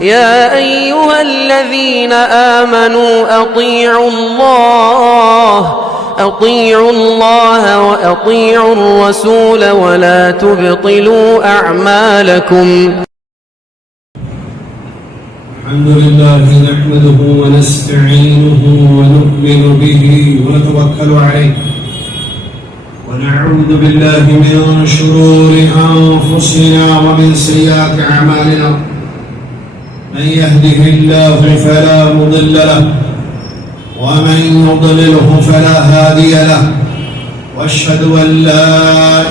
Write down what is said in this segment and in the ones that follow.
يا أيها الذين آمنوا أطيعوا الله وأطيعوا الرسول ولا تبطلوا أعمالكم. الحمد لله نحمده ونستعينه ونؤمن به ونتوكل عليه ونعوذ بالله من شرور أنفسنا ومن سيئات أعمالنا. من يهده الله فلا مضل له ومن يضلله فلا هادي له واشهد أن لا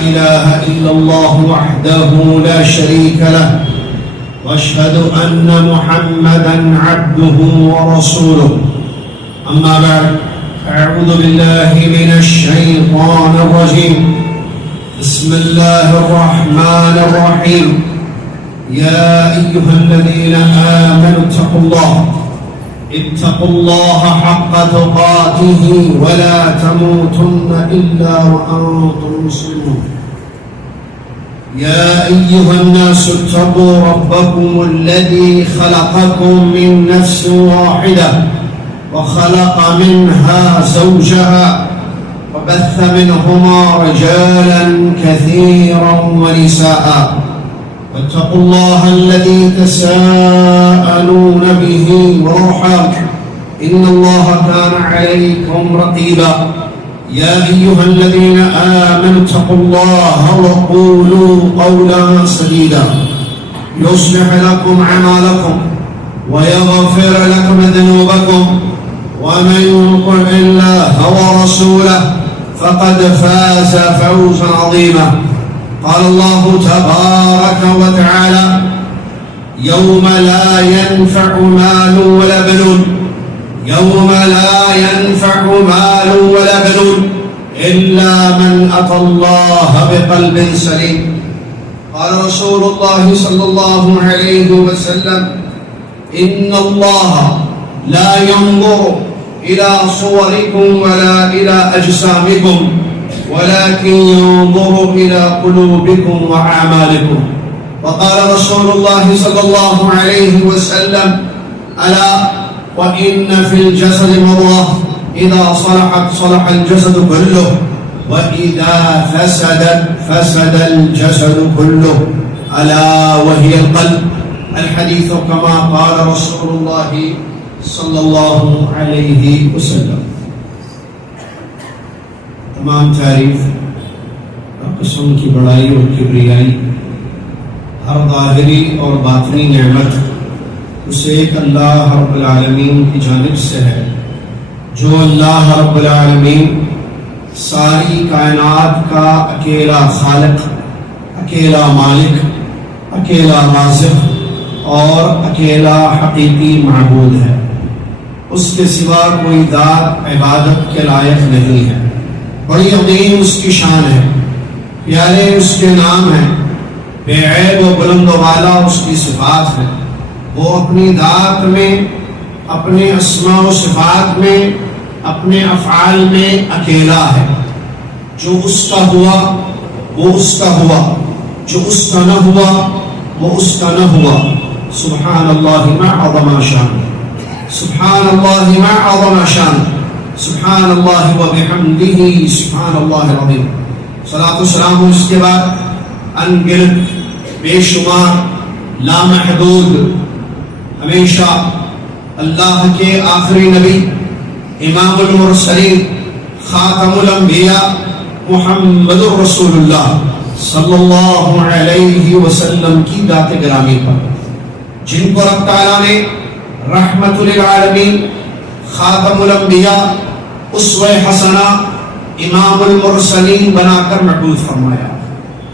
إله إلا الله وحده لا شريك له واشهد أن محمدا عبده ورسوله. أما بعد، أعوذ بالله من الشيطان الرجيم. بسم الله الرحمن الرحيم. يا أيها الذين آمنوا اتقوا الله حق تقاته ولا تموتن إلا وأنتم مسلمون. يا أيها الناس اتقوا ربكم الذي خلقكم من نفس واحدة وخلق منها زوجها وبث منهما رجالا كثيرا ونساء. واتقوا الله الذي تساءلون به والأرحام إن الله كان عليكم رقيبا. يا أيها الذين آمنوا اتقوا الله وقولوا قولا سديدا يصلح لكم أعمالكم ويغفر لكم ذنوبكم ومن يطع الله ورسوله فقد فاز فوزا عظيما. قال الله تبارك وتعالى: يوم لا ينفع مال ولا بنون إلا من أتى الله بقلب سليم. قال رسول الله صلى الله عليه وسلم: إن الله لا ينظر إلى صوركم ولا إلى أجسامكم ولكن ينظر إلى قلوبكم وأعمالكم. وقال رسول الله صلى الله عليه وسلم: ألا وإن في الجسد مضغة إذا صلحت صلح الجسد كله وإذا فسدت فسد الجسد كله ألا وهي القلب. الحديث كما قال رسول الله صلی اللہ علیہ وسلم. تمام تعریف قسم کی بڑائی اور کبریائی، ہر ظاہری اور باطنی نعمت اسے ایک اللہ رب العالمین کی جانب سے ہے، جو اللہ رب العالمین ساری کائنات کا اکیلا خالق، اکیلا مالک، اکیلا رازق اور اکیلا حقیقی معبود ہے. اس کے سوا کوئی ذات عبادت کے لائق نہیں ہے. بڑی عظیم اس کی شان ہے، پیارے اس کے نام ہیں، بے عیب و بلند و بالا اس کی صفات ہیں. وہ اپنی ذات میں، اپنے اسماء و صفات میں، اپنے افعال میں اکیلا ہے. جو اس کا ہوا وہ اس کا ہوا، جو اس کا نہ ہوا وہ اس کا نہ ہوا. سبحان اللہ ما عظم شان، سبحان اللہ ما عظم شان، سبحان اللہ وبحمدہ سبحان اللہ العظیم. صلاۃ و سلام اس کے بعد ان گنت، بے شمار، لامحدود، ہمیشہ اللہ کے آخری نبی، امام المرسلین، خاتم الانبیاء محمد الرسول اللہ صلی اللہ علیہ وسلم کی ذات گرامی پر، جن کو رب تعالیٰ نے رحمت للعالمین، خاتم الانبیاء، اسوہ حسنہ، امام المرسلین بنا کر مبعوث فرمایا،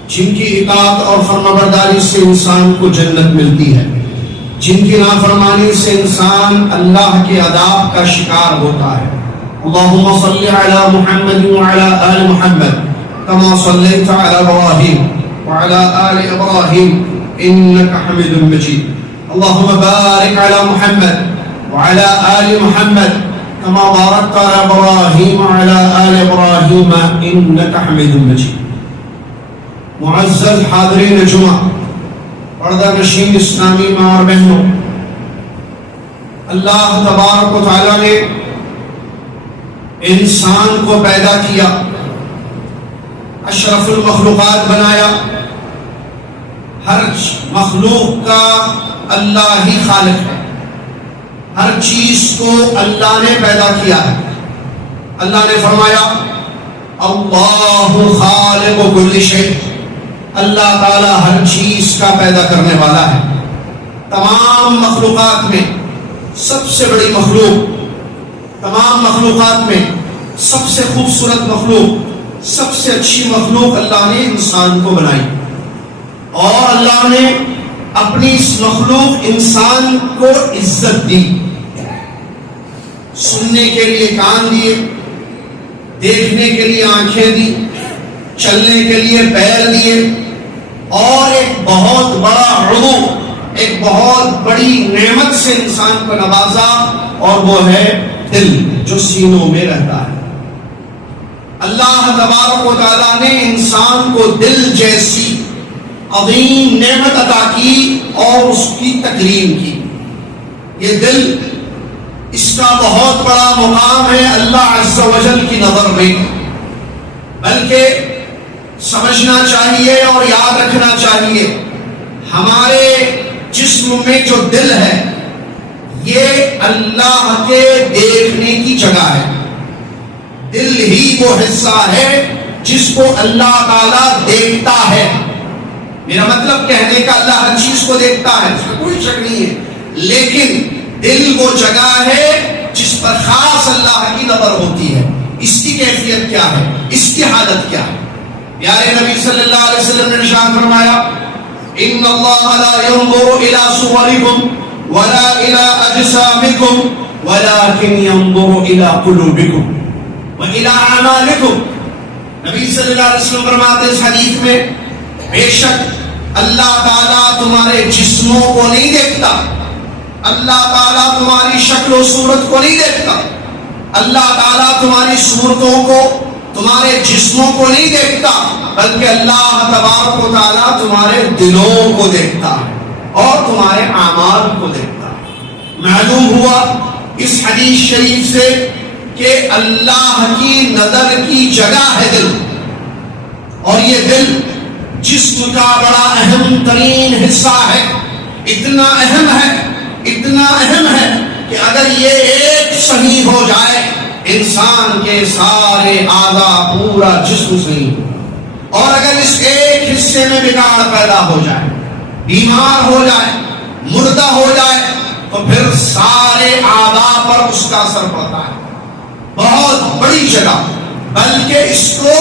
جن کی اطاعت اور فرمانبرداری سے انسان کو جنت ملتی ہے، جن کی نافرمانی سے انسان اللہ کے عذاب کا شکار ہوتا ہے. اللہم صلی علی محمد وعلی آل محمد کما صلیت علی ابراہیم وعلی آل ابراہیم انک حمید مجید. اللہم بارک علی محمد وعلی آل محمد کما بارکت علی ابراہیم وعلی آل ابراہیم انک حمید مجید. معزز حاضرین جمعہ، پردہ نشین اسلامی ماں اور بہنوں، اللہ تبارک و تعالیٰ نے انسان کو پیدا کیا، اشرف المخلوقات بنایا. ہر مخلوق کا اللہ ہی خالق ہے، ہر چیز کو اللہ نے پیدا کیا ہے. اللہ نے فرمایا اللہ خالق کل شیء، اللہ تعالی ہر چیز کا پیدا کرنے والا ہے. تمام مخلوقات میں سب سے بڑی مخلوق، تمام مخلوقات میں سب سے خوبصورت مخلوق، سب سے اچھی مخلوق اللہ نے انسان کو بنائی. اور اللہ نے اپنی اس مخلوق انسان کو عزت دی. سننے کے لیے کان دیے، دیکھنے کے لیے آنکھیں دی، چلنے کے لیے پیر دیے، اور ایک بہت بڑا عضو، ایک بہت بڑی نعمت سے انسان کو نوازا، اور وہ ہے دل جو سینوں میں رہتا ہے. اللہ تبارک و تعالیٰ نے انسان کو دل جیسی عظیم نعمت عطا کی اور اس کی تکریم کی. یہ دل، اس کا بہت بڑا مقام ہے اللہ عز و جل کی نظر میں. بلکہ سمجھنا چاہیے اور یاد رکھنا چاہیے، ہمارے جسم میں جو دل ہے یہ اللہ کے دیکھنے کی جگہ ہے. دل ہی وہ حصہ ہے جس کو اللہ تعالیٰ دیکھتا ہے. میرا مطلب کہنے کا اللہ ہر چیز کو دیکھتا ہے، اس میں کوئی شک نہیں ہے، لیکن دل وہ جگہ ہے جس پر خاص اللہ کی نظر ہوتی ہے. اس کی کیفیت کیا ہے، اس کی حالت کیا ہے؟ پیارے نبی صلی اللہ علیہ وسلم نے ارشاد فرمایا ان اللہ لا ينظر الى صوركم ولا الى اجسامكم ولكن ينظر الى قلوبكم وَإِلَىٰ أَعْمَالِكُمْ. نبی صلی اللہ علیہ وسلم فرماتے اس حدیث میں، بے شک اللہ تعالیٰ تمہارے جسموں کو نہیں دیکھتا، اللہ تعالیٰ تمہاری شکل و صورت کو نہیں دیکھتا، اللہ تعالیٰ تمہاری صورتوں کو، تمہارے جسموں کو نہیں دیکھتا، بلکہ اللہ تبارک و تعالیٰ تمہارے دلوں کو دیکھتا ہے اور تمہارے اعمال کو دیکھتا ہے. معلوم ہوا اس حدیث شریف سے کہ اللہ کی نظر کی جگہ ہے دل، اور یہ دل جسم کا بڑا اہم ترین حصہ ہے. اتنا اہم ہے، اتنا اہم ہے کہ اگر یہ ایک صحیح ہو جائے انسان کے سارے اعضاء، پورا جسم صحیح ہو. اور اگر اس ایک حصے میں بگاڑ پیدا ہو جائے، بیمار ہو جائے، مردہ ہو جائے، تو پھر سارے اعضاء پر اس کا اثر پڑتا ہے. بہت بڑی جگہ، بلکہ اس کو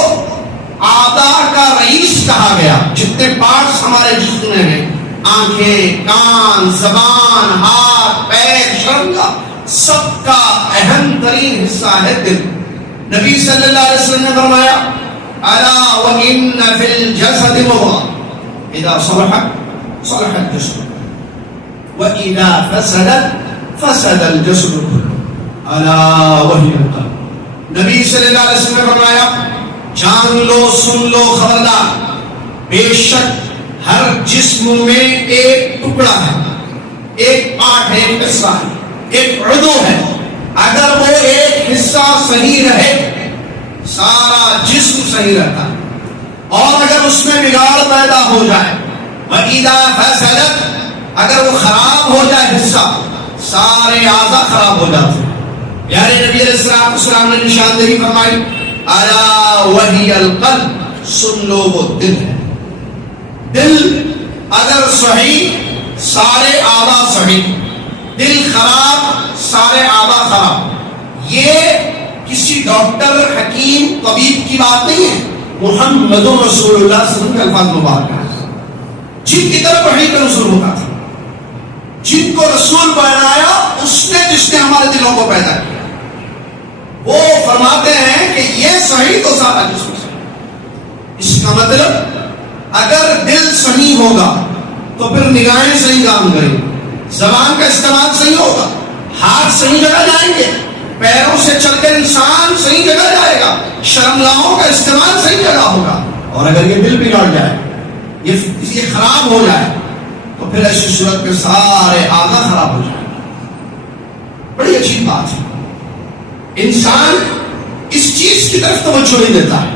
اعضاء کا رئیس کہا گیا. جتنے پارٹس ہمارے جسم میں ہیں، آنکھیں، کان، زبان، ہاتھ، پیر، شرمگاہ، سب کا اہم ترین حصہ ہے دل. نبی صلی اللہ علیہ وسلم نے فرمایا الا وان فی الجسد مضغة اذا صلحت صلح الجسد واذا فسدت فسد الجسد كله الا وهي القلب. نبی صلی اللہ علیہ وسلم نے فرمایا جان لو، سن لو، خبردار، بے شک ہر جسم میں ایک ٹکڑا ہے، ایک پارٹ ہے، ایک حصہ ہے، ایک عضو ہے. اگر وہ ایک حصہ صحیح رہے سارا جسم صحیح رہتا ہے، اور اگر اس میں بگاڑ پیدا ہو جائے وَإِذَا فَسَدَتْ، اگر وہ خراب ہو جائے حصہ، سارے اعضاء خراب ہو جاتے ہیں. پیارے نبی علیہ السلام نے نشاندہی فرمائی الا وہی القلب، سن لو وہ دل ہے. دل اگر صحیح سارے اعضاء صحیح، دل خراب سارے اعضاء خراب. یہ کسی ڈاکٹر، حکیم، طبیب کی بات نہیں ہے، محمد رسول اللہ صلی اللہ علیہ وسلم کے الفاظ مبارک ہیں، جن کی طرف وحی کا نزول ہوتا تھا، جن کو رسول بنایا اس نے، جس نے ہمارے دلوں کو پیدا کیا. وہ فرماتے ہیں کہ یہ صحیح تو سارا جسم صحیح. اس کا مطلب اگر دل صحیح ہوگا تو پھر نگاہیں صحیح کام کریں، زبان کا استعمال صحیح ہوگا، ہاتھ صحیح جگہ جائیں گے، پیروں سے چل کر انسان صحیح جگہ جائے گا، شرمگاہوں کا استعمال صحیح جگہ ہوگا. اور اگر یہ دل بگڑ جائے، یہ خراب ہو جائے، تو پھر ایسی صورت میں سارے اعضاء خراب ہو جائیں. بڑی عجیب بات ہے، انسان اس چیز کی طرف توجہ نہیں دیتا ہے.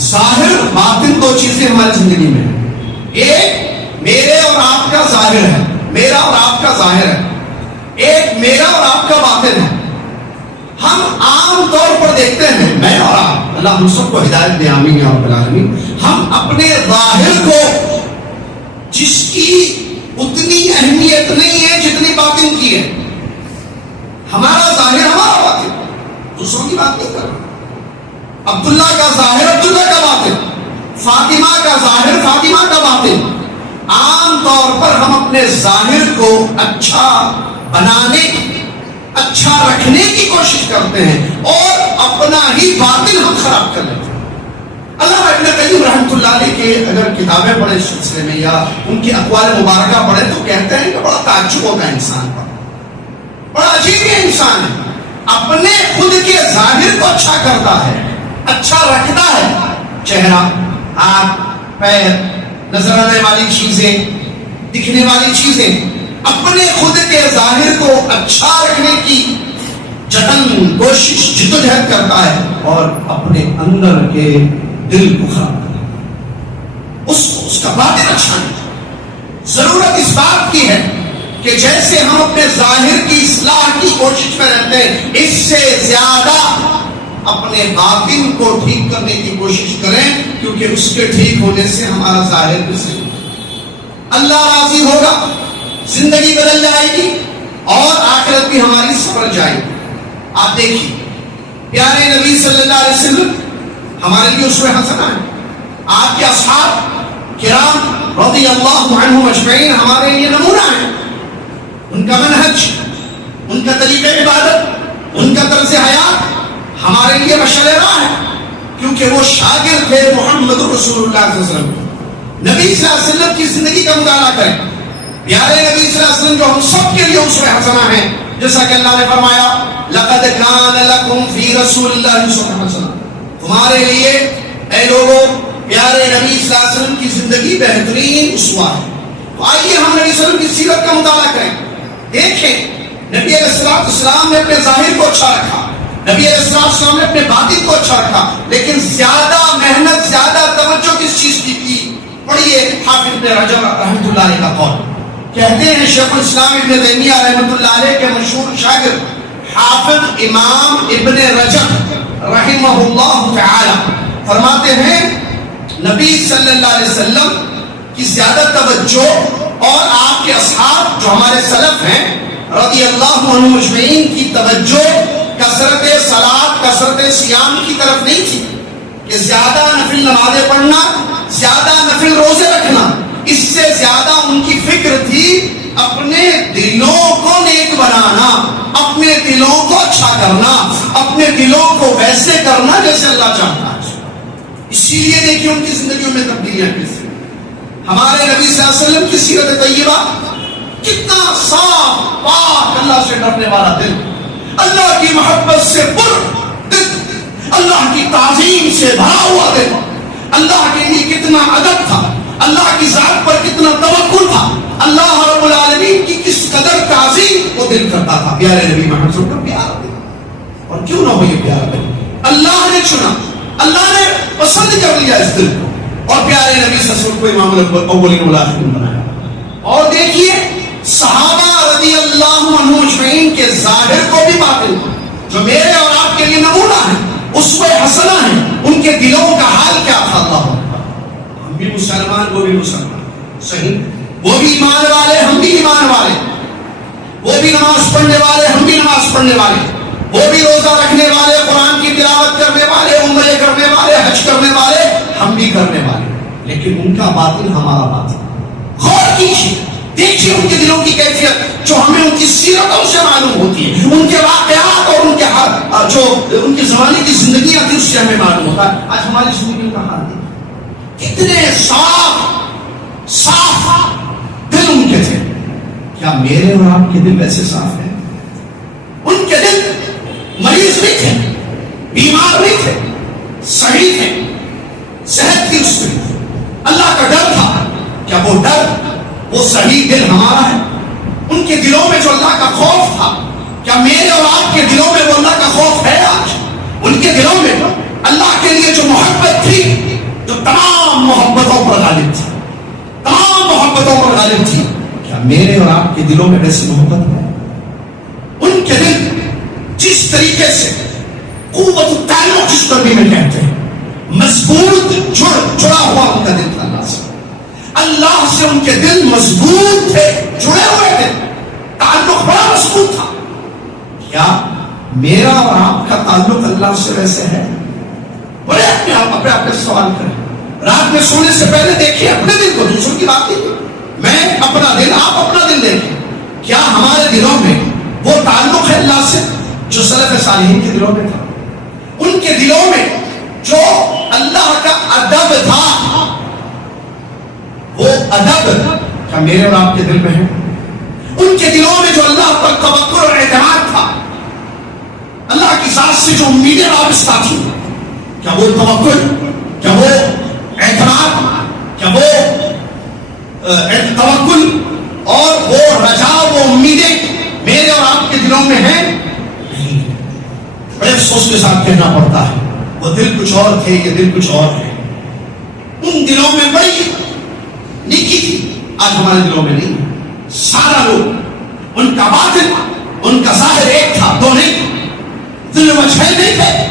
ظاہر باطن دو چیزیں ہماری زندگی میں ہیں. ایک میرے اور آپ کا ظاہر ہے، میرا اور آپ کا ظاہر ہے. ایک میرا اور آپ کا باطن ہے. ہم عام طور پر دیکھتے ہیں، میں اور آپ، اللہ ہم سب کو ہدایت دے، آمین یا رب العالمین، ہم اپنے ظاہر کو جس کی اتنی اہمیت نہیں ہے جتنی باطن کی ہے. ہمارا ظاہر ہمارا باطن، دوسروں کی بات نہیں کر رہا. عبداللہ کا ظاہر عبداللہ کا باطن، فاطمہ کا ظاہر فاطمہ کا باطن. عام طور پر ہم اپنے ظاہر کو اچھا بنانے، اچھا رکھنے کی کوشش کرتے ہیں اور اپنا ہی باطن ہم خراب کر لیتے ہیں. علامہ ابن قیم رحمۃ اللہ علیہ کے اگر کتابیں پڑھیں اس سلسلے میں یا ان کی اقوال مبارکہ پڑھیں تو کہتے ہیں کہ بڑا تعجب ہوتا ہے انسان پر، بڑا عجیب یہ انسان ہے، اپنے خود کے ظاہر کو اچھا کرتا ہے، اچھا رکھتا ہے، چہرہ، ہاتھ، پیر، نظر آنے والی چیزیں، دکھنے والی چیزیں، اپنے خود کے ظاہر کو اچھا رکھنے کی جتن، کوشش، جدوجہد کرتا ہے اور اپنے اندر کے دل کو خراب کرتا ہے. اس کا باطن اچھا نہیں. ضرورت اس بات کی ہے کہ جیسے ہم اپنے ظاہر کی اصلاح کی کوشش میں رہتے ہیں، اس سے زیادہ اپنے باطن کو ٹھیک کرنے کی کوشش کریں، کیونکہ اس کے ٹھیک ہونے سے ہمارا ظاہر بھی صحیح ہوگا، اللہ راضی ہوگا، زندگی بدل جائے گی اور آخرت بھی ہماری سنور جائے گی. آپ دیکھیے پیارے نبی صلی اللہ علیہ وسلم ہمارے لیے اسوہ حسنہ ہے. آپ کے اصحاب کرام رضی اللہ عنہم اجمعین ہمارے لیے نمونہ ہیں. ان کا منہج، ان کا طریقہ عبادت، ان کا طرز حیات ہمارے لیے مشعل راہ ہے، کیونکہ وہ شاگرد تھے محمد رسول اللہ صلی اللہ علیہ وسلم. نبی صلی اللہ علیہ وسلم کی زندگی کا مطالعہ کریں. پیارے نبی صلی اللہ علیہ وسلم جو ہم سب کے لیے اسوہ حسنہ ہیں، جیسا کہ اللہ نے فرمایا لقد کان لکم فی رسول اللہ اسوہ حسنہ. تمہارے لیے اے لوگوں پیارے نبی صلی اللہ علیہ وسلم کی زندگی بہترین اسوہ ہے. تو آئیے ہم نبی صلی اللہ علیہ وسلم کی سیرت کا مطالعہ کریں. دیکھیں نبی علیہ السلام نے اپنے ظاہر کو اچھا رکھا، نبی علیہ السلام نے اپنے باطن کو اچھا رکھا، لیکن زیادہ محنت، زیادہ توجہ کس چیز کی تھی؟ پڑھیے حافظ ابن رجب رحمۃ اللہ علیہ کا قول. کہتے ہیں شیخ الاسلام ابن تیمیہ رحمۃ اللہ علیہ کے مشہور شاگرد حافظ امام ابن رجب رحمہ اللہ تعالی فرماتے ہیں نبی صلی اللہ علیہ وسلم کی زیادہ توجہ اور آپ کے اصحاب جو ہمارے سلف ہیں رضی اللہ عنہم اجمعین کی توجہ کثرت صلاۃ، کثرت صیام کی طرف نہیں تھی کہ زیادہ نفل نمازیں پڑھنا، زیادہ نفل روزے رکھنا. اس سے زیادہ ان کی فکر تھی اپنے دلوں کو نیک بنانا، اپنے دلوں کو اچھا کرنا، اپنے دلوں کو ویسے کرنا جیسے اللہ چاہتا ہے. اسی لیے دیکھیے ان کی زندگیوں میں تبدیلیاں کیسے. ہمارے نبی صلی اللہ علیہ وسلم کی سیرت طیبہ کتنا صاف پاک، اللہ سے ڈرنے والا دل، اللہ کی محبت سے پر دل، اللہ کی تعظیم سے بھرا ہوا دل، اللہ کے لیے کتنا ادب تھا، اللہ کی ذات پر کتنا توکل تھا، اللہ رب العالمین کی کس قدر تعظیم وہ دل کرتا تھا. پیارے نبی محمد صلی اللہ علیہ وسلم کا پیارا دل، اور کیوں نہ ہو یہ پیارا دل، اللہ نے چنا، اللہ نے پسند کر لیا اس دل کو اور پیارے نبی صلی اللہ علیہ وسلم کو امام الاولین والآخرین بنایا. اور دیکھیے صحابہ رضی اللہ عنہم اجمعین کے ظاہر کو بھی باطن جو میرے اور آپ کے لیے نمونہ ہے، اسوہ حسنہ ہے. ان کے دلوں کا حال کیا تھا؟ اللہ ہم بھی مسلمان، وہ بھی مسلمان، صحیح، وہ بھی ایمان والے، ہم بھی ایمان والے، وہ بھی نماز پڑھنے والے، ہم بھی نماز پڑھنے والے، وہ بھی روزہ رکھنے والے، قرآن کی تلاوت کرنے والے، عمرے کرنے والے، حج کرنے والے، ہم بھی کرنے والے، لیکن ان کا باطن ہمارا باطن. غور کیجیے، دیکھیے ان کے دلوں کی کیفیت جو ہمیں ان کی سیرتوں سے معلوم ہوتی ہے، ان کے واقعات اور ان کے جو ان کے زمانے کی زندگیاں تھی اس سے ہمیں معلوم ہوتا ہے. آج ہماری زندگی کا حال دیکھیے، کتنے صاف صاف دل ان کے تھے. کیا میرے اور آپ کے دل ایسے صاف ہیں؟ ان کے دل مریض نہیں تھے، بیمار نہیں تھے، صحیح تھے، صحت تھی اس میں، اللہ کا ڈر تھا. کیا وہ ڈر، وہ صحیح دل ہمارا ہے؟ ان کے دلوں میں جو اللہ کا خوف تھا، کیا میرے اور آپ کے دلوں میں وہ اللہ کا خوف ہے آج؟ ان کے دلوں میں اللہ کے لیے جو محبت تھی، جو تمام محبتوں پر غالب تھی، تمام محبتوں پر غالب تھی، کیا میرے اور آپ کے دلوں میں ویسی محبت ہے؟ ان کے دل جس طریقے سے قوت التعلق جس کو بھی میں کہتے ہیں، مضبوط جڑا ہوا ان کا دل تھا اللہ سے، اللہ سے ان کے دل مضبوط تھے، جڑے ہوئے تھے، تعلق بڑا مضبوط تھا. کیا میرا اور آپ کا تعلق اللہ سے ویسے ہے؟ بڑے اپنے آپ سے سوال کریں. رات میں سونے سے پہلے دیکھیں اپنے دل کو، دوسروں کی بات نہیں، میں اپنا دل، آپ اپنا دل دیکھیں. کیا ہمارے دلوں میں وہ تعلق ہے اللہ سے جو سلف صالحین کے دلوں میں تھا؟ ان کے دلوں میں جو اللہ کا ادب تھا، وہ ادب کیا میرے اور آپ کے دل میں ہے؟ ان کے دلوں میں جو اللہ پر توکل اور اعتماد تھا، اللہ کی ذات سے جو امیدیں وابستہ تھی، کیا وہ توکل، کیا وہ اعتماد، کیا وہ توکل اور وہ رجا، وہ امیدیں میرے اور آپ کے دلوں میں ہیں؟ نہیں. بڑے افسوس کے ساتھ کہنا پڑتا ہے وہ دل کچھ اور تھے، یہ دل کچھ اور ہے. ان دلوں میں بڑی نیکی تھی، آج ہمارے دلوں میں نہیں. سارا لوگ ان کا باطن، ان کا ظاہر ایک تھا، دو نہیں. دل وجہ نہیں تھے،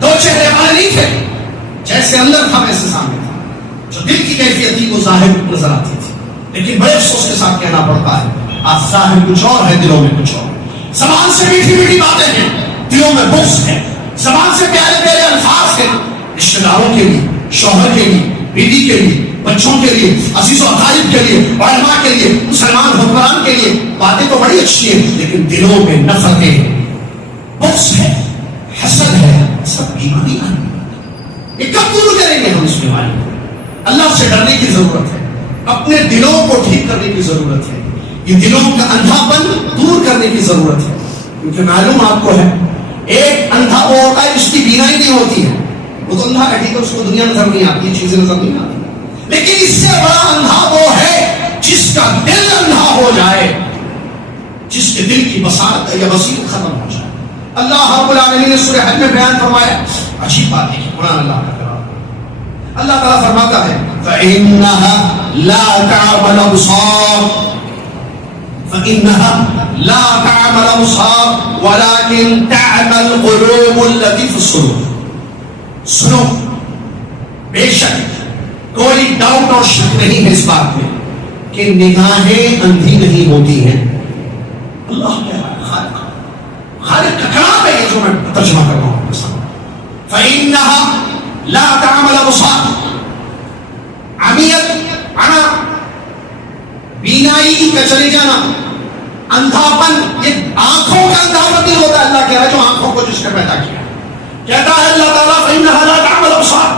دو چہرے والے نہیں تھے. جیسے اندر تھا ویسے سامنے تھا. جو دل کی کیفیت تھی وہ ظاہر نظر آتی تھی. لیکن بڑے افسوس کے ساتھ کہنا پڑتا ہے آج ظاہر کچھ اور ہے، دلوں میں کچھ اور. زبان سے میٹھی میٹھی باتیں ہیں، دلوں میں بغض ہے. زبان سے پیارے پیارے الفاظ ہیں، رشتہ داروں کے لیے، شوہر کے لیے، بیوی کے لیے، بچوں کے لیے، عزیز و اقارب کے لیے، علماء کے لیے، مسلمان حکمران کے لیے. باتیں تو بڑی اچھی ہیں لیکن دلوں میں نفرتیں ہیں، بغض ہے، حسد ہے، سب بیماری ہے. یہ کب دور کریں گے ہم اس بیماری کو؟ اللہ سے ڈرنے کی ضرورت ہے، اپنے دلوں کو ٹھیک کرنے کی ضرورت ہے، یہ دلوں کا اندھا پن دور کرنے کی ضرورت ہے. کیونکہ معلوم آپ کو ہے ایک اندھا وہ ہوتا ہے جس کی بینائی نہیں ہوتی ہے، وہ تو اندھا ہے، ٹھیک ہے، اس کو دنیا نظر نہیں آتی، چیزیں نظر نہیں آتی. لیکن اس سے بڑا اندھا وہ ہے جس کا دل اندھا ہو جائے، جس کے دل کی بصارت یا بصیرت ختم ہو جائے. اللہ رب العالمین نے سورہ حج میں بیان فرمایا، عجیب بات ہے کہ قرآن اللہ کا کلام، اللہ تعالیٰ فرماتا ہے فَإِنَّهَا لَا تَعْمَلُ الْأَبْصَارُ فَإِنَّهَا لَا تَعْمَلُ الْأَبْصَارُ وَلَكِنْ تَعْمَلُ الْقُلُوبُ الَّتِي فِي الصُّدُورِ. سنو، بے شک کوئی ڈاؤٹ اور شک نہیں ہے اس بات میں کہ نگاہیں اندھی نہیں ہوتی ہیں. اللہ کہہ رہا ہے، خالق کا کلام ہے یہ جو میں ترجمہ کر رہا ہوں. فَإِنَّهَا لَا تَعْمَلُ الْأَبْصَارُ، عمیت، عنا، بینائی کا چلے جانا، اندھاپن، یہ آنکھوں کا اندھاپن نہیں ہوتا. اللہ کہہ رہا ہے جو آنکھوں کو جس نے پیدا کیا، کہتا ہے اللہ تعالیٰ فَإِنَّهَا لَا تَعْمَلُ الْأَبْصَارُ،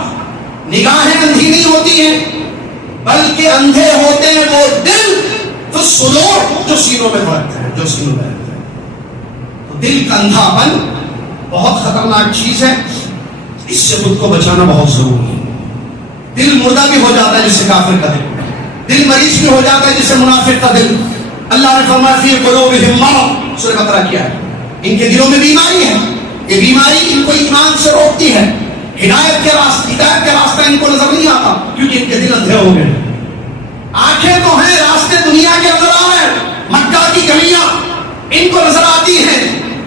نگاہیں اندھی نہیں ہوتی ہیں بلکہ اندھے ہوتے ہیں وہ دل، تو صدور جو سینوں میں رہتے ہیں، جو سینوں میں رہتے ہیں. تو دل کا اندھاپن بہت خطرناک چیز ہے، اس سے خود کو بچانا بہت ضروری ہے. دل مردہ بھی ہو جاتا ہے جسے کافر کا دل، دل مریض بھی ہو جاتا ہے جسے منافق کا دل. اللہ نے فرمایا فی قلوبہم مرض، سورہ بقرہ کیا ہے، ان کے دلوں میں بیماری ہے. یہ بیماری ان کو ایمان سے روکتی ہے، ہدایت کے راستہ ان کو نظر نہیں آتا کیونکہ ان کے دل اندھے ہو گئے. آنکھیں تو ہیں، راستے دنیا کے نظر آ رہے ہیں، مکہ کی گلیاں ان کو نظر آتی ہیں،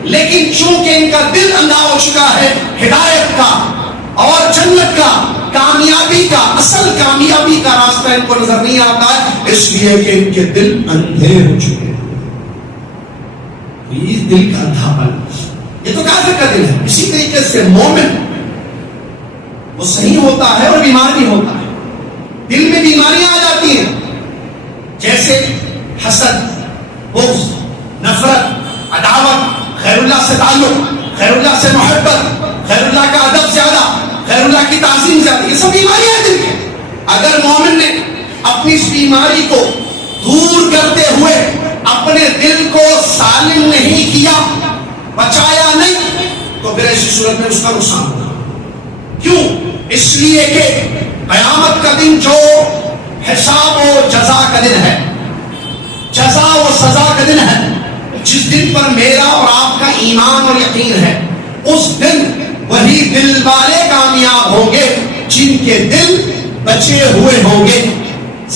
لیکن چونکہ ان کا دل اندھا ہو چکا ہے ہدایت کا اور جنت کا، کامیابی کا، اصل کامیابی کا راستہ ان کو نظر نہیں آتا ہے، اس لیے کہ ان کے دل اندھے ہو چکے ہیں. یہ دل کا اندھاپن، یہ تو کافر کا دل ہے. اسی طریقے سے مومن وہ صحیح ہوتا ہے اور بیمار بھی ہوتا ہے. دل میں بیماریاں آ جاتی ہیں جیسے حسد، بغض، نفرت، عداوت، غیر اللہ سے تعلق، غیر اللہ سے محبت، غیر اللہ کا ادب زیادہ، غیر اللہ کی تعظیم زیادہ. یہ سب بیماریاں ہیں دل کی. اگر مومن نے اپنی اس بیماری کو دور کرتے ہوئے اپنے دل کو سالم نہیں کیا، بچایا نہیں، تو پھر ایسی صورت میں اس کا نقصان ہوگا. کیوں؟ اس لیے کہ قیامت کا دن جو حساب و جزا کا دن ہے، جزا و سزا کا دن ہے، جس دن پر میرا اور آپ کا ایمان اور یقین ہے. اس دن وہی دل والے کامیاب ہوں گے جن کے دل بچے ہوئے ہوں گے،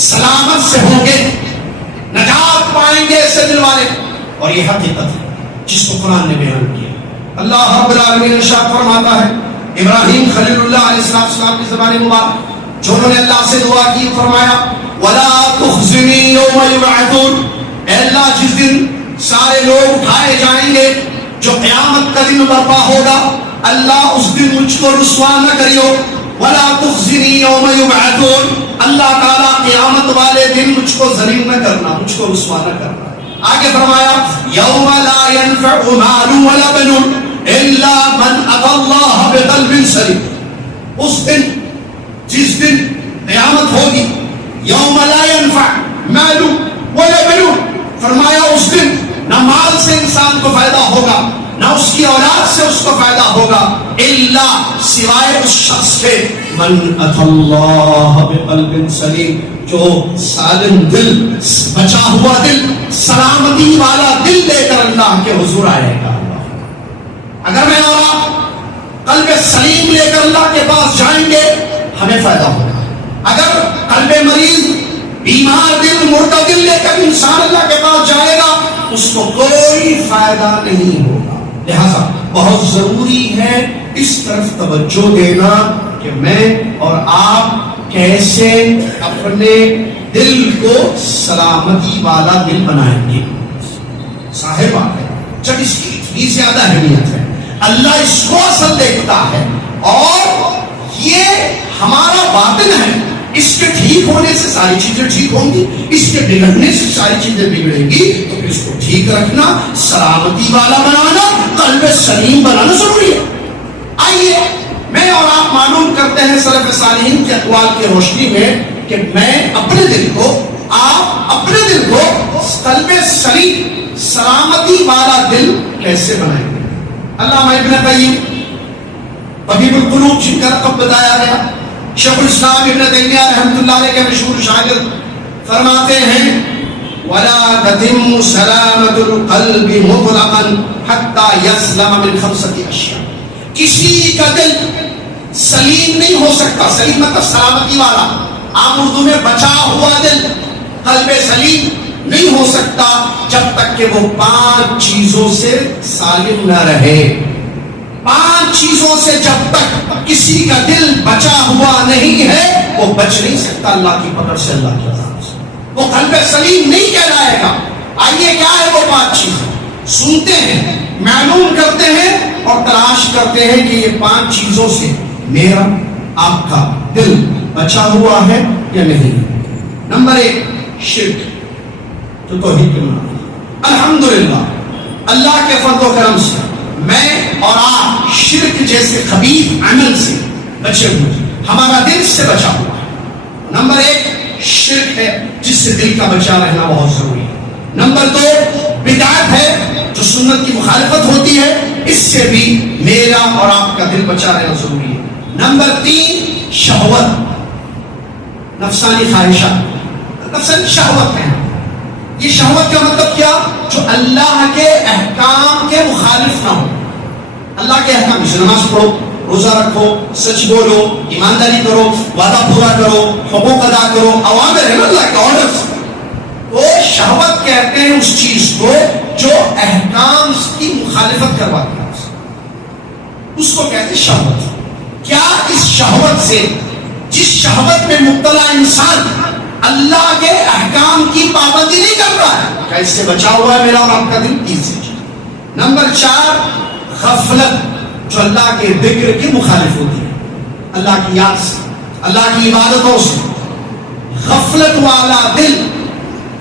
سلامت سے ہوں گے، نجات پائیں گے ایسے دل والے. اور یہ حقیقت ہے جس کو قرآن نے بیان کیا. اللہ رب العالمین ارشاد فرماتا ہے ابراہیم خلیل اللہ علیہ السلام کی زبان مبارک، جو انہوں نے اللہ سے دعا کی، فرمایا وَلَا تُخْزِنِي يَوْمَ يُبْعَثُونَ، اے اللہ جس دن سارے لوگ اٹھائے جائیں گے، جو قیامت کا دن برپا ہوگا، اللہ اس دن مجھ کو رسوا نہ کریو. وَلَا تُخْزِنِي يَوْمَ يُبْعَثُونَ، اللہ تعالیٰ قیامت والے دن مجھ کو ذلیل نہ کرنا، مجھ کو رسوا نہ کرنا. آگے فرمایا یوم لا ينفع مال ولا بنون الا من اتى الله بقلب سلیم. اس دن جس دن قیامت ہوگی، یوم لا ينفع مال ولا بنون، فرمایا اس دن نہ مال سے انسان کو فائدہ ہوگا، نہ اس کی اولاد سے اس کو فائدہ ہوگا، الا سوائے اس شخص کے من اتى الله بقلب سلیم، جو سالم دل، بچا ہوا دل، سلامتی والا دل لے کر اللہ کے حضور آئے گا. اگر میں اور آپ قلب سلیم لے کر اللہ کے پاس جائیں گے ہمیں فائدہ ہوگا. اگر قلب مریض، بیمار دل، مردہ دل لے کر انسان اللہ کے پاس جائے گا اس کو کوئی فائدہ نہیں ہوگا. لہذا بہت ضروری ہے اس طرف توجہ دینا کہ میں اور آپ کیسے اپنے دل کو سلامتی والا دل بنائیں گے. صاحب بات ہے جب اس کی اتنی زیادہ اہمیت ہے، اللہ اس کو اصل دیکھتا ہے اور یہ ہمارا باطن ہے. اس کے ٹھیک ہونے سے ساری چیزیں ٹھیک ہوں گی، اس کے بگڑنے سے ساری چیزیں بگڑیں گی. تو پھر اس کو ٹھیک رکھنا، سلامتی والا بنانا، قلب سلیم بنانا ضروری ہے. آئیے میں اور آپ معلوم کرتے ہیں سلف صالحین کے اقوال کی روشنی میں کہ میں اپنے دل کو، آپ اپنے دل کو قلب سلیم، سلامتی والا دل کیسے بنائیں گے. علامہ ابن قیم طبیب القلوب جن کا لقب بتایا گیا، شیخ الاسلام ابن تیمیہ رحمۃ اللہ علیہ کے مشہور شاگرد، فرماتے ہیں وَلَا تَتِمُّ سَلَامَةُ الْقَلْبِ مُطْلَقًا حَتَّى يَسْلَمَ مِنْ خَمْسَةِ أَشْيَاء. کسی کا دل سلیم نہیں ہو سکتا، سلیم مطلب سلامتی والا، عام اردو میں بچا ہوا دل، قلب سلیم نہیں ہو سکتا جب تک کہ وہ 5 چیزوں سے سالم نہ رہے. 5 چیزوں سے جب تک کسی کا دل بچا ہوا نہیں ہے وہ بچ نہیں سکتا اللہ کی پکڑ سے، اللہ کی عذاب سے. وہ قلب سلیم نہیں کہلائے گا. آئیے کیا ہے وہ 5 چیزیں؟ سنتے ہیں، معلوم کرتے ہیں اور تلاش کرتے ہیں کہ یہ 5 چیزوں سے میرا آپ کا دل بچا ہوا ہے یا نہیں. نمبر 1 شرک، تو توحید کے معنی. الحمدللہ اللہ کے فضل و کرم سے میں اور آپ شرک جیسے خبیث عمل سے بچے ہوئے، ہمارا دل سے بچا ہوا ہے. نمبر 1 شرک ہے جس سے دل کا بچا رہنا بہت ضروری ہے. نمبر 2 بدعت ہے جو سنت کی مخالفت ہوتی ہے، اس سے بھی میرا اور آپ کا دل بچا رہنا ضروری ہے. نمبر 3 شہوت، نفسانی خواہشات، نفسانی شہوت ہے. یہ شہوت کا مطلب کیا؟ جو اللہ کے احکام کے مخالف نہ ہو. اللہ کے احکام سے نماز پڑھو، روزہ رکھو، سچ بولو، ایمانداری کرو، وعدہ پورا کرو، حقوق ادا کرو، اوامر ہے نا اللہ کے آرڈرز. وہ شہوت کہتے ہیں اس چیز کو جو احکام کی مخالفت کرواتی ہے، اس کو کہتے ہیں شہوت. کیا اس شہوت سے، جس شہوت میں مبتلا انسان اللہ کے احکام کی پابندی نہیں کر رہا ہے، کیا اس سے بچا ہوا ہے میرا اور آپ کا دل؟ 3 سے. نمبر 4 غفلت، جو اللہ کے ذکر کی مخالف ہوتی ہے، اللہ کی یاد سے، اللہ کی عبادتوں سے. غفلت والا دل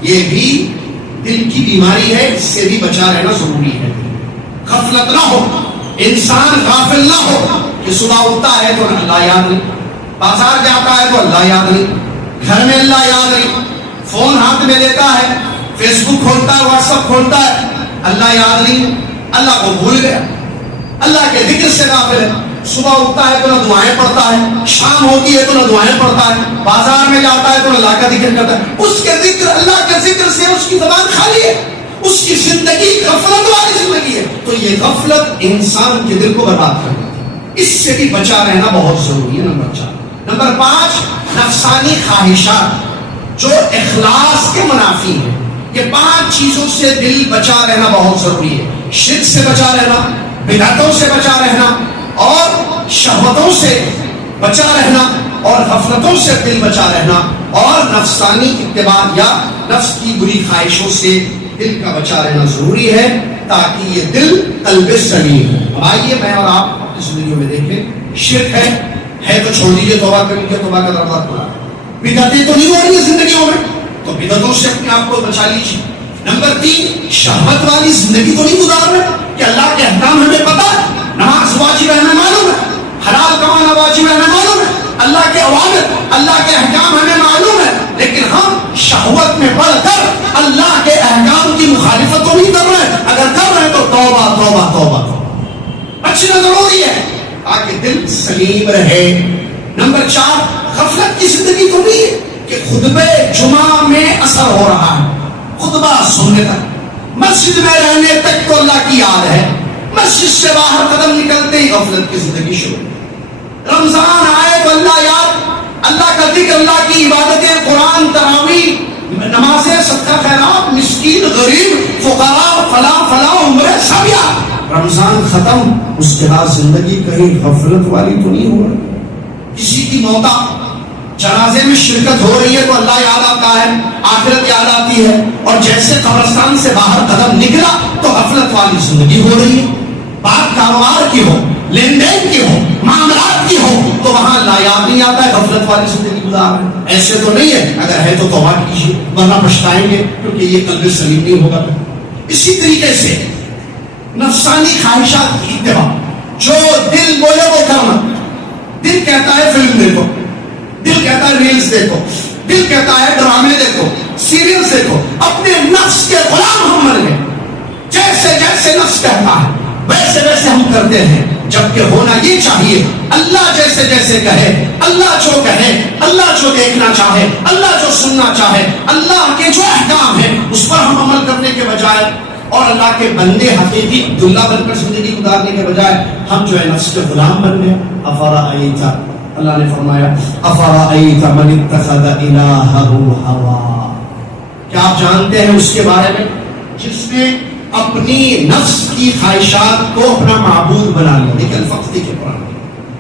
یہ بھی دل کی بیماری ہے، اس سے بھی بچا رہنا ضروری ہے. غفلت نہ ہو، انسان غافل نہ ہو کہ صبح اٹھتا ہے تو اللہ یاد نہیں، بازار جاتا ہے تو اللہ یاد نہیں، گھر میں اللہ یاد نہیں، فون ہاتھ میں لیتا ہے، فیس بک کھولتا ہے، واٹس ایپ کھولتا ہے، اللہ یاد نہیں، اللہ کو بھول گیا، اللہ کے ذکر سے غافل ہے. صبح اٹھتا ہے تو نہ دعائیں پڑھتا ہے، شام ہوتی ہے تو نہ دعائیں پڑھتا ہے، بازار میں جاتا ہے تو اللہ کا ذکر کرتا ہے. اس کے ذکر، اللہ کے ذکر سے اس کی زبان خالی ہے، اس کی زندگی غفلت والی زندگی ہے، تو یہ غفلت انسان کے دل کو برباد کر دیتی ہے۔ اس سے بھی بچا رہنا بہت ضروری ہے۔ نمبر 4۔ نمبر 5، نفسانی خواہشات جو اخلاص کے منافی ہیں۔ یہ 5 چیزوں سے دل بچا رہنا بہت ضروری ہے۔ شرک سے بچا رہنا، بدعتوں سے بچا رہنا، اور شہوتوں سے بچا رہنا، اور غفلتوں سے دل بچا رہنا، اور نفسانی اتباع یا نفس کی بری خواہشوں سے دل کا بچا رہنا ضروری ہے، تاکہ یہ دل قلب سلیم ہو۔ اب آئیے میں اور آپ اپنی زندگیوں میں دیکھیں، شرک ہے تو چھوڑ دیجیے، توبہ کر لیجیے، توبہ کا دروازہ کھلا ہے۔ بدعتیں تو نہیں ہو رہی ہیں زندگیوں میں، تو بدعتوں سے اپنے آپ کو بچا لیجیے۔ نمبر 3، شہوت والی زندگی تو نہیں گزار رہے کہ اللہ کے احکام ہمیں پتہ ہے، نماز واجب ہے ہمیں معلوم ہے، حلال کمانا واجب ہے ہمیں معلوم ہے، اللہ کے اوامر، اللہ کے احکام ہمیں معلوم ہے، لیکن ہم شہوت میں پڑ کر اللہ کے احکام کی مخالفت تو نہیں کر رہے ہیں۔ اگر کر رہے ہیں تو توبہ توبہ توبہ توبہ بچنا ضروری ہے تاکہ دل سلیم رہے۔ نمبر 4، غفلت کی زندگی تو نہیں ہے کہ خطبہ جمعہ میں اثر ہو رہا ہے، خطبہ سننے تک، مسجد میں رہنے تک تو اللہ کی یاد ہے، مسجد سے باہر قدم نکلتے ہی غفلت کی زندگی شروع۔ رمضان آئے تو اللہ یاد، اللہ کا ذکر، اللہ کی عبادتیں، قرآن، تراویح، نمازیں، صدقہ خیرات، مسکین، غریب، فقراء، فلاں عمرے سب یاد۔ رمضان ختم، اس کے بعد زندگی کہیں غفلت والی تو نہیں ہو رہی۔ کسی کی موت، جنازے میں شرکت ہو رہی ہے تو اللہ یاد آتا ہے، آخرت یاد آتی ہے، اور جیسے قبرستان سے باہر قدم نکلا تو غفلت والی زندگی ہو رہی ہے۔ بات کاروبار کی ہو، لین دین کی ہو، معاملات کی ہو، تو وہاں اللہ یاد نہیں آتا ہے، غفلت والی زندگی گزار رہے ہیں۔ ایسے تو نہیں ہے، اگر ہے تو توبہ کیجیے، ورنہ پچھتائیں گے، کیونکہ یہ قلب سلیم نہیں ہوگا۔ اسی طریقے سے نفسانی خواہشات کی اتباع، جو دل بولے وہ کرنا۔ دل کہتا ہے فلم دیکھو، دل کہتا ہے ریلز دیکھو، دل کہتا ہے ڈرامے دیکھو، سیریلز دیکھو، اپنے نفس کے غلام ہم بن گئے۔ جیسے جیسے نفس کہتا ہے ویسے ویسے ہم کرتے ہیں، جبکہ ہونا یہ چاہیے اللہ جیسے جیسے کہے، اللہ جو کہے، اللہ جو دیکھنا چاہے، اللہ جو سننا چاہے، اللہ کے جو احکام ہیں اس پر ہم عمل کرنے کے بجائے، اور اللہ کے بندے حقیقی عبداللہ بن کر زندگی گزارنے کے بجائے ہم جو ہے نفس کے غلام بن گئے۔ افرأیت، اللہ نے فرمایا افرأیت من اتخذ الہہ ہوا، کیا آپ جانتے ہیں اس کے بارے میں جس نے اپنی نفس کی خواہشات کو اپنا معبود بنا لیا۔ لیکن الفقہ کے قرآن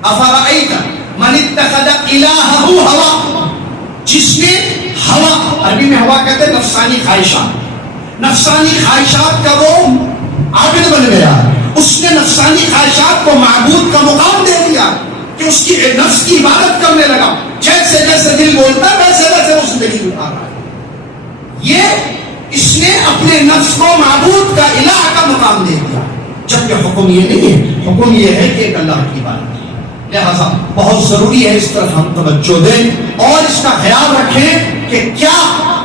افرأیت من اتخذ الہہ ہوا، جس نے ہوا، عربی میں ہوا کہتے ہیں نفسانی خواہشات، نفسانی خواہشات کا وہ عابد بن گیا، اس نے نفسانی خواہشات کو معبود کا مقام دے دیا کہ اس کی نفس کی عبادت کرنے لگا، جیسے جیسے دل بولتا ہے ویسے ویسے وہ زندگی گزار رہا ہے۔ یہ اس نے اپنے نفس کو معبود کا الہ کا مقام دے دیا، جبکہ حکم یہ نہیں ہے، حکم یہ ہے کہ ایک اللہ کی عبادت ہے۔ لہذا بہت ضروری ہے اس طرف ہم توجہ دیں اور اس کا خیال رکھیں کہ کیا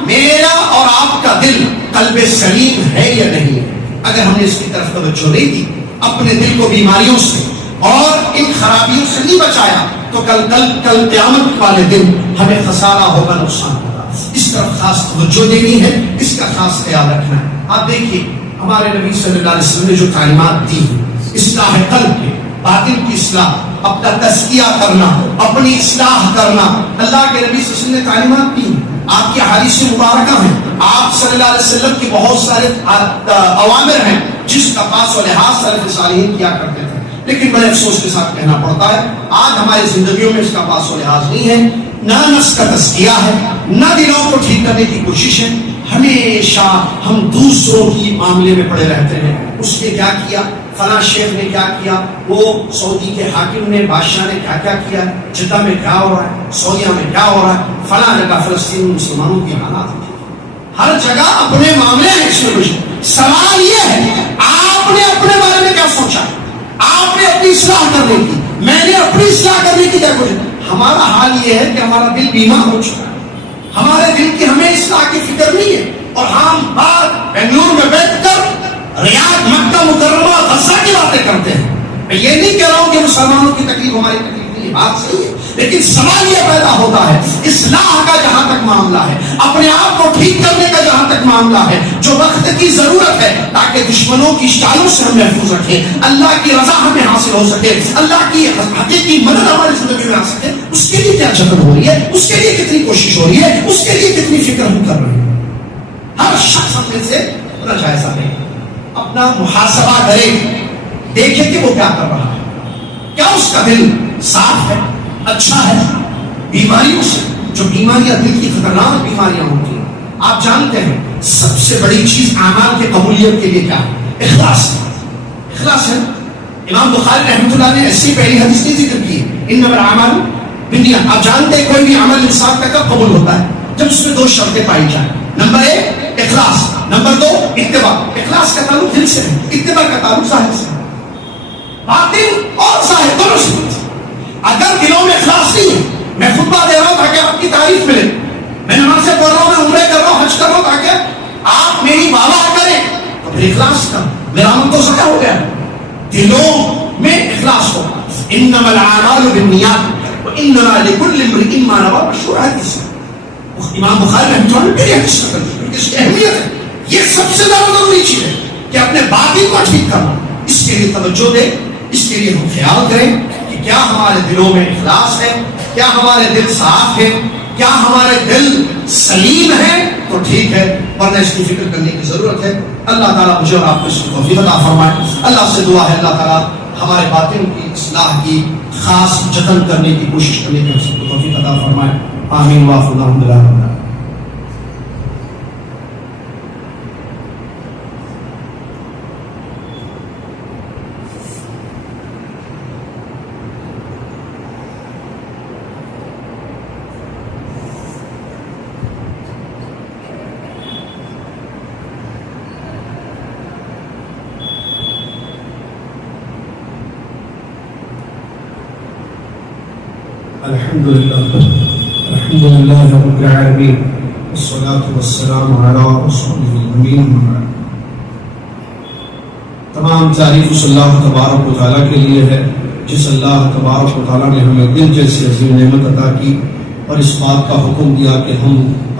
میرا اور آپ کا دل قلب سلیم ہے یا نہیں ہے۔ اگر ہم نے اس کی طرف توجہ نہیں دی، اپنے دل کو بیماریوں سے اور ان خرابیوں سے نہیں بچایا، تو کل قیامت والے دن ہمیں خسارہ ہوگا، نقصان ہوگا۔ اس طرف خاص توجہ دینی ہے، اس کا خاص خیال رکھنا ہے۔ آپ دیکھیے ہمارے نبی صلی اللہ علیہ وسلم نے جو تعلیمات دی، اصلاح قلب کے، باطن کی اصلاح، اپنا تزکیہ کرنا، اپنی اصلاح کرنا، اللہ کے نبی صلی اللہ علیہ وسلم نے تعلیمات دی۔ آپ کی حدیث مبارکہ ہیں، آپ صلی اللہ علیہ وسلم کی بہت سارے اوامر ہیں جس کا پاس و لحاظ سلف صالحین کیا کرتے تھے، لیکن بڑے افسوس کے ساتھ کہنا پڑتا ہے آج ہماری زندگیوں میں اس کا پاس و لحاظ نہیں ہے، نہ نفس کا تزکیہ ہے، نہ دلوں کو ٹھیک کرنے کی کوشش ہے۔ ہمیشہ ہم دوسروں کی معاملے میں پڑے رہتے ہیں، اس نے کیا کیا، فلاں شیخ نے کیا کیا، وہ سعودی کے حاکم نے، بادشاہ نے کیا کیا کیا، جدہ میں کیا ہو رہا ہے، سعودیہ میں کیا ہو رہا ہے، فلاں جگہ فلسطین میں مسلمانوں کی حالات ہیں۔ ہر جگہ اپنے معاملے ہیں، اس میں کچھ سوال یہ ہے آپ نے اپنے بارے میں کیا سوچا، آپ نے اپنی اصلاح کرنے کی، میں نے اپنی اصلاح کرنے کی کیا کوشش۔ ہمارا حال یہ ہے کہ ہمارا دل بیمار ہو چکا ہے، ہمارے دل کی ہمیں اصلاح کی فکر نہیں ہے، اور ہم بات بنگلور میں بیٹھ کر ریاض، مکہ مکرمہ، غزہ کی باتیں کرتے ہیں۔ میں یہ نہیں کہہ رہا ہوں کہ مسلمانوں کی تکلیف ہماری تکلیف نہیں، بات صحیح ہے، لیکن سوال یہ پیدا ہوتا ہے اصلاح کا جہاں تک معاملہ ہے، اپنے آپ کو ٹھیک کرنے کا جہاں تک معاملہ ہے، جو وقت کی ضرورت ہے تاکہ دشمنوں کی چالوں سے ہم محفوظ رکھیں، اللہ کی رضا ہمیں حاصل ہو سکے، اللہ کی حقیقی مدد ہماری زندگی میں آ سکے، اس کے لیے کیا جہد ہو رہی ہے، اس کے لیے کتنی کوشش ہو رہی ہے، اس کے لیے کتنی فکر ہم کر رہے ہیں. ہر شخص اپنے سے اپنا جائزہ لے، اپنا محاسبہ کرے، دیکھے کہ وہ کیا کر رہا ہے، کیا اس کا دل صاف ہے، اچھا ہے. بیماریوں سے، جو بیماریاں دل کی خطرناک بیماریاں ہوتی ہیں، آپ جانتے ہیں سب سے بڑی چیز اعمال کے قبولیت کے لیے کیا ہے؟ اخلاص. اخلاص ہے. امام بخاری رحمۃ اللہ نے ایسی پہلی حدیث نہیں ذکر کی، انما الاعمال بالنیات. آپ جانتے ہیں کوئی بھی عمل انسان کا کب قبول ہوتا ہے؟ جب اس میں دو شرطیں پائی جائیں. نمبر 1 اخلاص، نمبر 2 اتباع. اخلاص کا تعلق دل سے ہے، اتباع کا تعلق ظاہر سے ہے. باطن اور ظاہر دونوں سے. اگر دلوں میں اخلاص نہیں ہے، میں خطبہ دے رہا ہوں تاکہ آپ کی تعریف ملے، میں نمازیں پڑھ رہا ہوں، میں عمرے کر رہا ہوں، حج کر رہا ہوں تاکہ آپ میری واہ کریں، تو پھر اخلاص کا میرا عمل تو ضائع ہو گیا. دلوں میں اخلاص ہو. انما الاعمال بالنیات وانما لكل امرئ ما نوى. مشہور حدیث ہے، امام بخاری رحمۃ اللہ نے حدیث نقل کی. اس کی اہمیت ہے، یہ سب سے زیادہ ضروری چیز ہے کہ اپنے باطن کو ٹھیک کرنا. اس کے لیے توجہ دیں، اس کے لیے ہم خیال کریں کہ کیا ہمارے دلوں میں اخلاص ہے، کیا ہمارے دل صاف ہے، کیا ہمارے دل سلیم ہے، تو ٹھیک ہے، ورنہ اس کی فکر کرنے کی ضرورت ہے. اللہ تعالیٰ مجھے اور آپ کو اس کی توفیق عطا فرمائے. اللہ سے دعا ہے اللہ تعالیٰ ہمارے باطن کی اصلاح کی خاص جتن کرنے کی کوشش کرنے کی ہم سب کو توفیق عطا فرمائے. آمین وآخر الحمد للہ. الحمد لله رب العالمين والصلاة والسلام على رسوله الأمين. تمام تعریف اس اللہ تبارک و تعالیٰ کے لیے ہے جس اللہ تبارک و تعالیٰ نے ہمیں دل جیسی عظیم نعمت عطا کی اور اس بات کا حکم دیا کہ ہم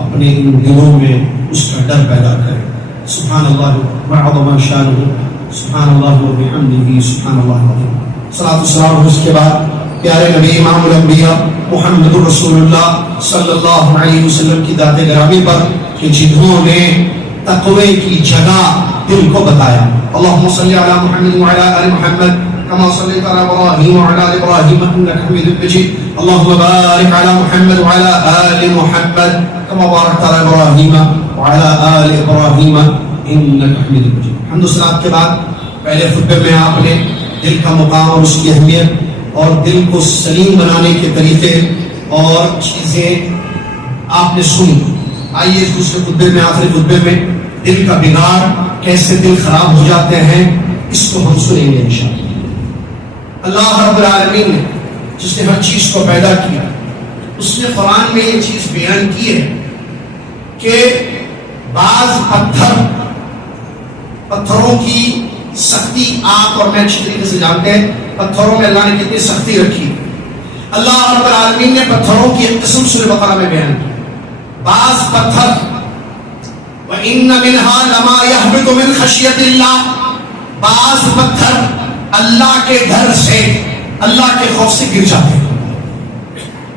اپنے ان دلوں میں اس کا ڈر پیدا کریں. سبحان اللہ وعظم شانہ، سبحان اللہ وبحمدہ، سبحان اللہ العظیم. صلاۃ والسلام اس کے بعد پیارے نبی امام الانبیاء محمد رسول اللہ صلی اللہ علیہ وسلم کی ذات گرامی پر کہ جنہوں نے تقوی کی جگہ دل کو بتایا. اللہم صلی علی محمد وعلی آل محمد کما صلیت علی ابراہیم وعلی آل ابراہیم انک حمید مجید. اللہم بارک علی محمد وعلی آل محمد کما بارکت علی ابراہیم وعلی آل ابراہیم انک حمید مجید. حمد و صلوات کے بعد پہلے خطبے میں آپ نے دل کا مقام اور اس کی اہمیت اور دل کو سلیم بنانے کے طریقے اور چیزیں آپ نے سنی. آئیے اس دوسرے خطبے میں، آخری خطبے میں دل کا بگاڑ، کیسے دل خراب ہو جاتے ہیں، اس کو ہم سنیں گے انشاءاللہ. اللہ رب العالمین نے جس نے ہر چیز کو پیدا کیا، اس نے قرآن میں یہ چیز بیان کی ہے کہ بعض پتھروں کی سختی آپ اور میں اچھی طریقے سے جانتے ہیں پتھروں میں اللہ نے کتنی سختی رکھی. اللہ رب العالمین نے پتھروں کی ایک قسم سورہ بقرہ میں بیان کی. بعض پتھر وَإِنَّ مِنْهَا لَمَا يَهْبِطُ مِنْ خَشْيَةِ اللَّهِ، بعض پتھر اللہ کے ڈر سے، اللہ کے خوف سے گر جاتے ہیں.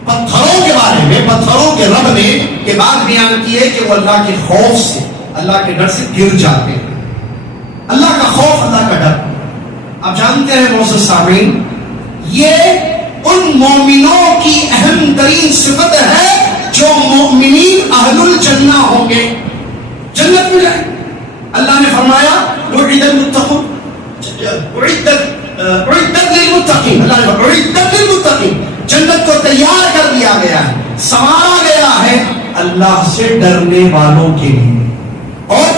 پتھروں کے بارے میں، پتھروں کے رب نے یہ بات بیان کی ہے کہ وہ اللہ کے خوف سے، اللہ کے ڈر سے گر جاتے ہیں. اللہ کا خوف، اللہ کا ڈر. آپ جانتے ہیں معزز سامعین، یہ ان مومنوں کی اہم ترین صفت ہے جو مومنین اہل الجنہ ہوں گے، جنت میں جائیں. اللہ نے فرمایا وعد المتقون، اعدت للمتقین، اللہ نے اعدت للمتقین، جنت کو تیار کر دیا گیا ہے، سنوارا گیا ہے اللہ سے ڈرنے والوں کے لیے. اور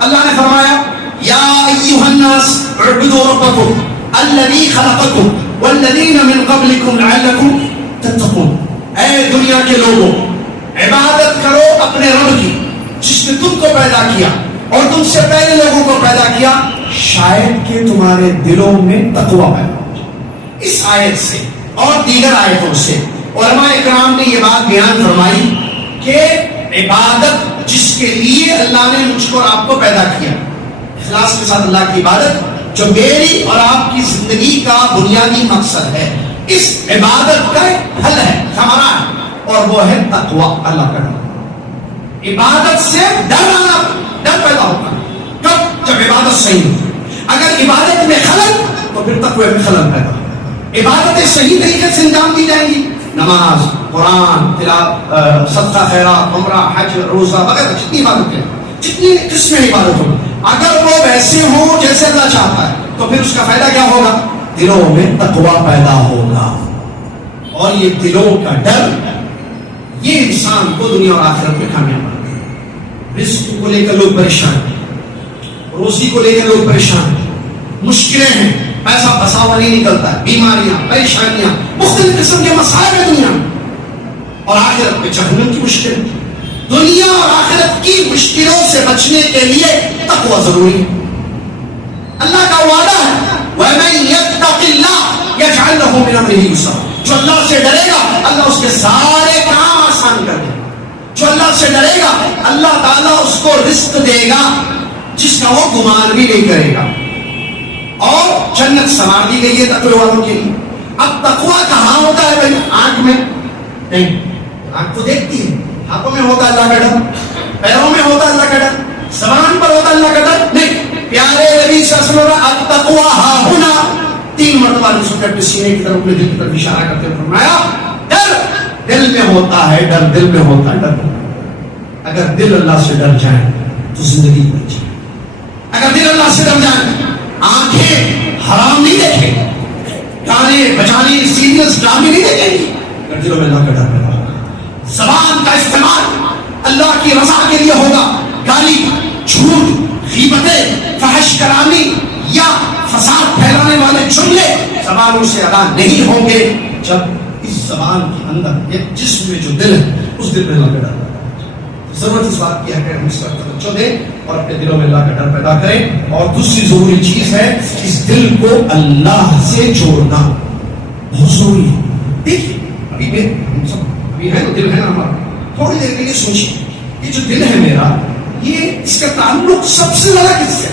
اللہ نے فرمایا یا ایھا الناس اعبدوا ربکم الذی خلقکم والذین من قبلکم لعلکم تتقون. اے دنیا کے لوگوں، عبادت کرو اپنے رب کی جس نے تم کو پیدا کیا اور تم سے پہلے لوگوں کو پیدا کیا، شاید کہ تمہارے دلوں میں تقوی پیدا ہو. اس آیت سے اور دیگر آیتوں سے علماء اکرام نے یہ بات بیان فرمائی کہ عبادت جس کے لیے اللہ نے مجھ کو اور آپ کو پیدا کیا. اخلاص کے ساتھ اللہ کی عبادت جو میری اور آپ کی زندگی کا بنیادی مقصد ہے. اس عبادت کا ایک پھل ہے, ثمرہ ہے, اور وہ ہے تقویٰ, اللہ کا ڈر. عبادت سے ڈر آنا, ڈر پیدا ہوتا ہے کب؟ جب عبادت صحیح ہو. اگر عبادت میں خلل تو پھر تقوی میں خلل پیدا ہوگا. عبادتیں صحیح طریقے سے انجام دی جائیں گی, نماز, قرآن تلاوت, صدقہ خیرات, عمرہ, حج, روزہ وغیرہ جتنی عبادتیں, جتنی قسم عبادت ہو, اگر وہ ویسے ہوں جیسے اللہ چاہتا ہے تو پھر اس کا فائدہ کیا ہوگا؟ دلوں میں تقویٰ پیدا ہوگا. اور یہ دلوں کا ڈر یہ انسان کو دنیا اور آخرت میں کامیاب بناتا ہے. رزق کو لے کر لوگ پریشان ہیں, روزی کو لے کر لوگ پریشان ہیں, مشکلیں ہیں, پیسہ پھنساوا نہیں نکلتا ہے, بیماریاں, پریشانیاں, مختلف قسم کے مسائل ہیں دنیا میں, اور آخرت میں جہنم کی مشکل. دنیا اور آخرت کی مشکلوں سے بچنے کے لیے تقویٰ ضروری ہے. اللہ کا وعدہ ہے وَمَن يَتَّقِ اللَّهَ يَجْعَلْ لَهُ مِنْ أَمْرِهِ يُسْرًا. جو اللہ سے ڈرے گا اللہ اس کے سارے کام آسان کر دے گا. جو اللہ سے ڈرے گا اللہ تعالیٰ اس کو رزق دے گا جس کا وہ گمان بھی نہیں کرے گا, اور جنت سنوار دی گئی ہے تقوی والوں کے لیے. اب تقویٰ کہاں ہوتا ہے بھائی؟ آنکھ میں نہیں, آنکھ تو دیکھتی ہے, ہاتھوں میں ہوتا ہے اللہ کا ڈر, پیروں میں ہوتا ہے اللہ کا ڈر, زبان پر ہوتا ہے اللہ کا ڈر نہیں. پیارے نبی صلی اللہ علیہ وسلم التقویٰ ہاں ہونا 3 مرتبہ نے اپنے سینے کی طرف, اپنے دل کی طرف اشارہ کرتے ہوئے فرمایا ڈر دل میں ہوتا ہے, ڈر دل میں ہوتا ہے, ڈر. اگر دل اللہ سے ڈر جائے تو زندگی بچ جائے. اگر دل اللہ سے ڈر جائے, آنکھیں حرام نہیں دیکھیں, گانے بجانے سیریلس ڈرامے نہیں دیکھیں گی. اگر دلوں میں اللہ کا ڈر پیدا ہوگا, زبان کا استعمال اللہ کی رضا کے لیے ہوگا. گالی, جھوٹ, غیبتیں, فحش کلامی یا فساد پھیلانے والے جملے زبانوں سے ادا نہیں ہوں گے. جب اس زبان کے اندر ایک جسم میں جو دل ہے اس دل میں اللہ کا ڈر پیدا ہوگا. ضرورت اس بات کی ہے کہ ہم اس پر توجہ دیں اور اپنے دلوں میں اللہ کا ڈر پیدا کریں. اور دوسری ضروری چیز ہے اس دل کو اللہ سے جوڑنا بہت ضروری ہے. دیکھیے ابھی ہے نا دل ہے نا ہمارا, تھوڑی دیر کے لیے سوچیے یہ جو دل ہے میرا, یہ اس کا تعلق سب سے زیادہ کس سے؟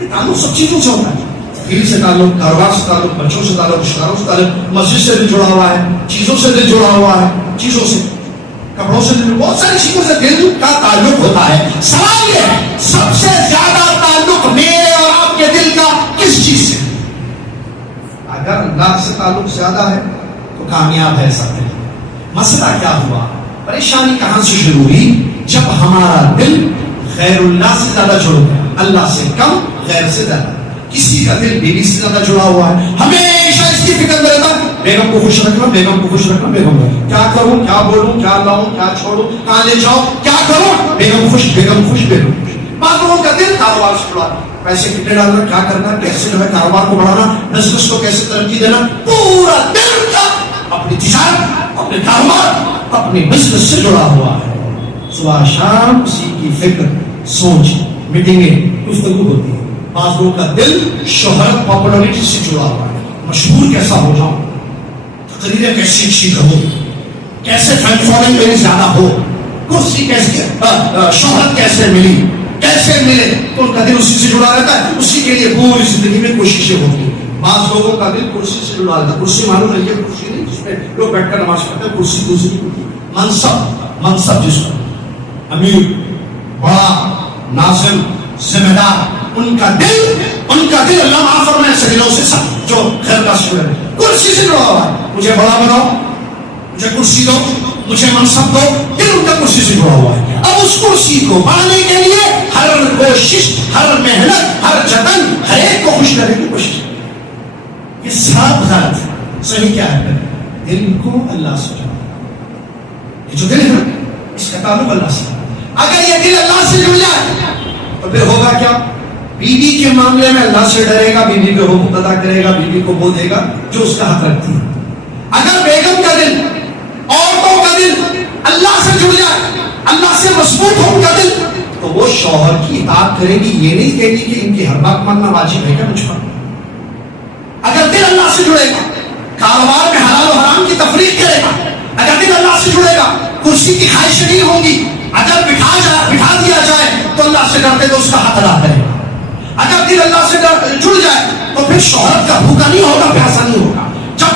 یہ تعلق سب چیزوں سے ہوتا ہے. دل سے تعلق, کاروبار سے تعلق, بچوں سے تعلق, رشتہ داروں سے تعلق, مسجد سے دل جڑا ہوا ہے, چیزوں سے دل جڑا ہوا ہے, چیزوں سے, کپڑوں سے دل, بہت ساری چیزوں سے دل کا تعلق ہوتا ہے. سوال یہ ہے سب سے زیادہ تعلق میرے اور آپ کے دل کا کس چیز سے؟ اگر اللہ سے تعلق زیادہ ہے تو کامیاب ہے سب. مسئلہ کیا ہوا, پریشانی کہاں سے شروع ہوئی؟ جب ہمارا دل غیر اللہ سے زیادہ جڑ گیا, اللہ سے کم, غیر سے زیادہ. کسی کا دل بیوی سے زیادہ جڑا ہوا ہے, ہمیشہ اس کی فکر میں رہتا ہے بیگم کو خوش رکھنا, بیگم کو خوش رکھنا, بیگم کو کیا کروں, کیا بولوں, کیا لاؤں, کیا چھوڑوں, کہاں لے جاؤں, کیا کروں, بیگم خوش, بیگم خوش, بیگم خوش. بعض لوگوں کا دل کاروبار سے جڑا, پیسے کتنے ڈالنا, کیا کرنا, کیسے جو ہے کاروبار کو بڑھانا, بزنس کو کیسے ترقی دینا, پورا دل کا اپنی تجارت, اپنے کاروبار, اپنے بزنس سے جڑا ہوا ہے. صبح شام اسی کی فکر, سوچ, میٹنگیں, گفتگو ہوتی ہے. بعض لوگوں کا دل شہرت, پاپولرٹی سے جڑا ہوا ہے, مشہور کیسا ہو جاؤں, تقریریں کیسی اچھی کروں, کیسے فین فالوئنگ میری زیادہ ہو, کرسی کیسے, شہرت کیسے ملی, کیسے ملے, تو ان کا دل اسی سے جڑا رہتا ہے. اسی کے لیے پوری زندگی میں کوششیں ہوتی ہیں. بعض لوگوں کا دل کرسی سے جڑا رہتا ہے. کرسی معلوم ہے یہ کرسی نہیں جس میں لوگ بیٹھ کر نماز پڑھتے ہیں, کرسی دوسری ہوتی ہے. منصب جس کو امیر, بڑا, ناظم, ذمہ دار, ان کا دل اللہ معاف فرمائے ایسے دلوں سے سب جو خیر کا شکر ہے کرسی سے جڑا ہوا ہے. مجھے بڑا بناؤ, مجھے کرسی دو, مجھے منصب دو, دل ان کا کرسی سے جڑا ہوا ہے. اب اس کرسی کو پانے کے لیے ہر کوشش, ہر محنت, ہر جتن, ہر ایک کو خوش کرنے کی کوشش. یہ سب غلط ہے. صحیح کیا ہے؟ دل کو اللہ سے جڑا. یہ جو دل ہے نا اس کا تعلق اللہ سے. اگر یہ دل اللہ سے جڑ جائے تو پھر ہوگا کیا؟ بیوی کے معاملے میں اللہ سے ڈرے گا, بیوی کے حقوق ادا کرے گا, بیوی کو وہ دے گا جو اس کا حق رکھتی ہے. اگر بیگم کا دل, عورتوں کا دل اللہ سے جڑ جائے, اللہ سے مضبوط ہو ان کا دل, تو وہ شوہر کی اطاعت کرے گی, یہ نہیں کہے گی کہ ان کی ہر بات ماننا واجب ہے کیا مجھ پر. اگر دل اللہ سے جڑے گا, کاروبار میں حلال و حرام کی تفریق کرے گا. اگر دل اللہ سے جڑے گا, کرسی کی خواہشیں نہیں ہوں گی, اگر بٹھا دیا جائے تو اللہ سے ڈرتے تو اس کا حق ادا کرے. اگر دل اللہ سے جڑ جائے تو پھر شہرت کا بھوکا نہیں ہوگا, پیاسا نہیں ہوگا.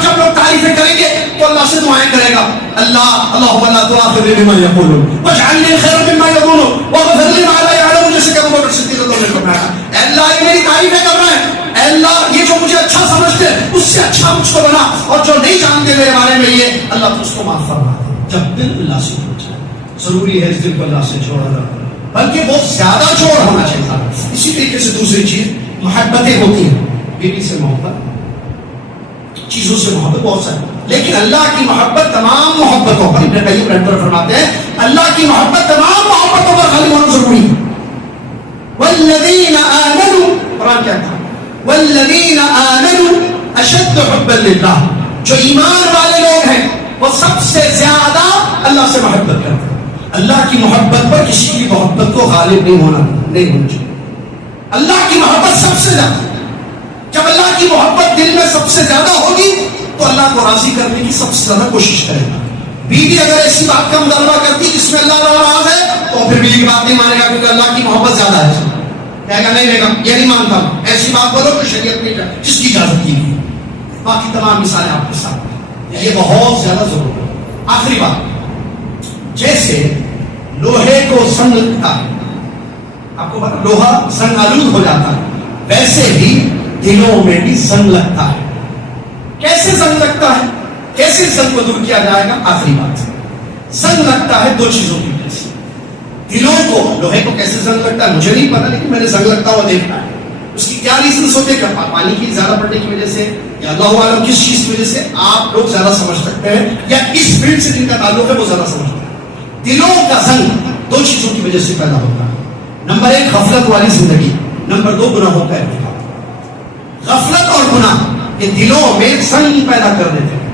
جب لوگ تعریفیں کریں گے تو اللہ سے دعائیں کرے گا, اللہم لا تؤاخذنی بما یقولون واجعلنی خیرا مما یظنون واغفر لی ما لا یعلمون, جیسے کہ ابو بکر صدیق رضی اللہ عنہ نے فرمایا, اے اللہ یہ میری تعریفیں کر رہے ہیں, اے اللہ یہ جو مجھے اچھا سمجھتے ہیں اس سے اچھا مجھ کو بنا, اور جو نہیں جانتے میرے بارے میں یہ اللہ تو اس کو معاف فرما دے. جب دل اللہ سے جڑ جائے, ضروری ہے اس دل کو اللہ سے جوڑنا, بلکہ بہت زیادہ جوڑ ہونا چاہیے. اسی طریقے سے دوسری چیز محبتیں ہوتی ہیں, بیوی سے محبت, چیزوں سے محبت بہت ساری, لیکن اللہ کی محبت تمام محبتوں پر, ابن قیم رحمۃ اللہ فرماتے ہیں اللہ کی محبت تمام محبتوں پر غالب ہونا ضروری ہے. والذین آمنوا, قرآن کیا کہا, والذین آمنوا اشد حبا للہ, جو ایمان والے لوگ ہیں وہ سب سے زیادہ اللہ سے محبت کرتے ہیں. اللہ کی محبت پر کسی کی محبت کو غالب نہیں ہونا چاہیے. اللہ کی محبت سب سے زیادہ, جب اللہ کی محبت دل میں سب سے زیادہ ہوگی تو اللہ کو راضی کرنے کی سب سے زیادہ کوشش کرے گا. بیوی اگر ایسی بات کا مطالبہ کرتی جس میں اللہ ناراض ہے تو پھر بیوی کی بات نہیں مانے گا, کیونکہ اللہ کی محبت زیادہ ہے. کہے گا نہیں بیگم یہ نہیں مانتا, ایسی بات بولو کہ شریعت میں جس کی اجازت کی گئی. باقی تمام مثالیں آپ کے ساتھ, یہ بہت زیادہ ضروری ہے. آخری بات, جیسے لوہے کو زنگ لگتا ہے, آپ کو پتا لوہا زنگ آلود ہو جاتا ہے, ویسے ہی دلوں میں بھی زنگ لگتا ہے. کیسے زنگ لگتا ہے, کیسے زنگ کو دور کیا جائے گا؟ آخری بات, زنگ لگتا ہے دو چیزوں کی وجہ سے. دلوں کو, لوہے کو کیسے زنگ لگتا ہے مجھے نہیں پتا, لیکن میں نے زنگ لگتا ہوا دیکھا ہے. اس کی کیا ریزنس ہوتے ہیں, کیا پانی کی زیادہ پڑنے کی وجہ سے, یا اللہ عالم کس چیز کی وجہ سے, آپ لوگ زیادہ سمجھ سکتے ہیں, یا اس فیلڈ سے جن کا تعلق ہے وہ زیادہ سمجھتے ہیں. دلوں کا زنگ دو چیزوں کی وجہ سے پیدا ہوتا ہے. نمبر ایک غفلت والی زندگی, نمبر دو گناہوں کا ارتکاب. غفلت اور گناہ یہ دلوں میں زنگ پیدا کر دیتے ہیں,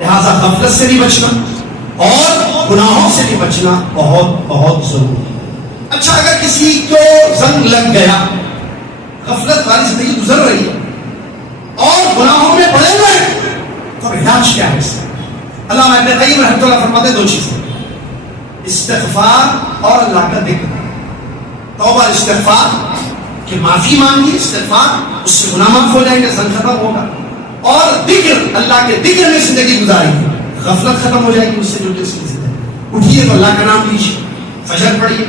لہذا غفلت سے بھی بچنا اور گناہوں سے بھی بچنا بہت بہت ضروری ہے. اچھا, اگر کسی کو زنگ لگ گیا, غفلت والی زندگی گزر رہی ہے اور گناہوں میں پڑے ہوئے ہیں, تو علاج کیا ہے اس کا؟ علامہ ابن قیم رحمۃ اللہ فرماتے ہیں دو چیزیں, استغفار اور اللہ کا ذکر. توبہ استغفار کہ معافی مانگی, استغفار اس سے گناہ معاف ہو جائیں گے, زنگ ختم ہوگا, اور ذکر, اللہ کے ذکر میں زندگی گزاری, غفلت ختم ہو جائے گی اس سے جو اس کی زندگی. اٹھیے تو اللہ کا نام لیجیے, فجر پڑھیے,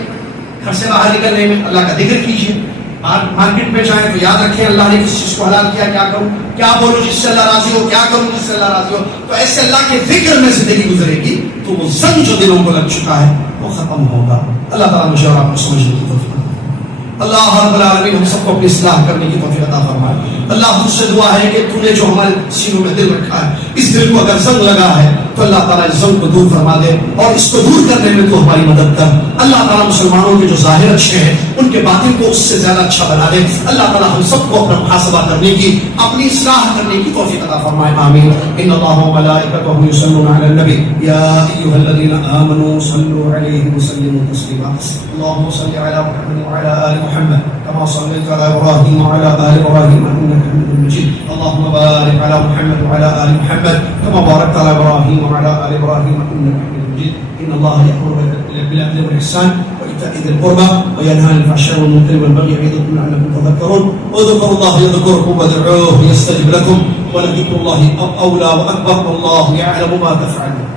گھر سے باہر نکلنے میں اللہ کا ذکر کیجیے, مارکیٹ میں جائیں تو یاد رکھیں اللہ نے کس چیز کو حلال کیا, کیا کروں, کیا بولوں جس سے اللہ راضی ہو, کیا کروں جس سے اللہ راضی ہو. تو ایسے اللہ کے ذکر میں زندگی گزرے گی تو وہ زنگ جو دلوں کو لگ چکا ہے وہ ختم ہوگا. اللہ تعالیٰ مجھے اور آپ کو سمجھنے کی توفیق. اللہ رب العالمین ہم سب کو اپنی اصلاح کرنے کی توفیق عطا فرمائے. اللہ تجھ سے دعا ہے کہ تو نے جو ہمارے سینوں میں دل رکھا ہے, اس دل کو اگر زنگ لگا ہے تو اللہ تعالیٰ اس زنگ کو دور فرما دے, اور اس کو دور کرنے میں تو ہماری مدد کر. اللہ تعالیٰ مسلمانوں کے جو ظاہر اچھے ہیں ان کے باطن کو اس سے زیادہ اچھا بنا دے. اللہ تعالیٰ ہم سب کو اپنا محاسبہ کرنے کی, اپنی اصلاح کرنے کی توفیق عطا فرمائے. آمین. ان اللہ و ملائکتہ یصلون علی النبی یا ایھا الذین آمنوا صلوا علیہ وسلموا تسلیما. اللهم صل علی محمد وعلی آل محمد كما صليت على ابراهيم وعلى ال ابراهيم انك حميد مجيد. اللهم بارك على محمد وعلى ال محمد كما باركت على ابراهيم وعلى ال ابراهيم انك حميد مجيد. ان الله يأمر بالعدل والاحسان وايتاء ذي القربى وينهى عن الفحشاء والمنكر والبغي يعظكم لعلكم تذكرون. اذكروا الله يذكركم وادعوه يستجب لكم ولذكر الله اولى واكبر والله يعلم ما تفعلون.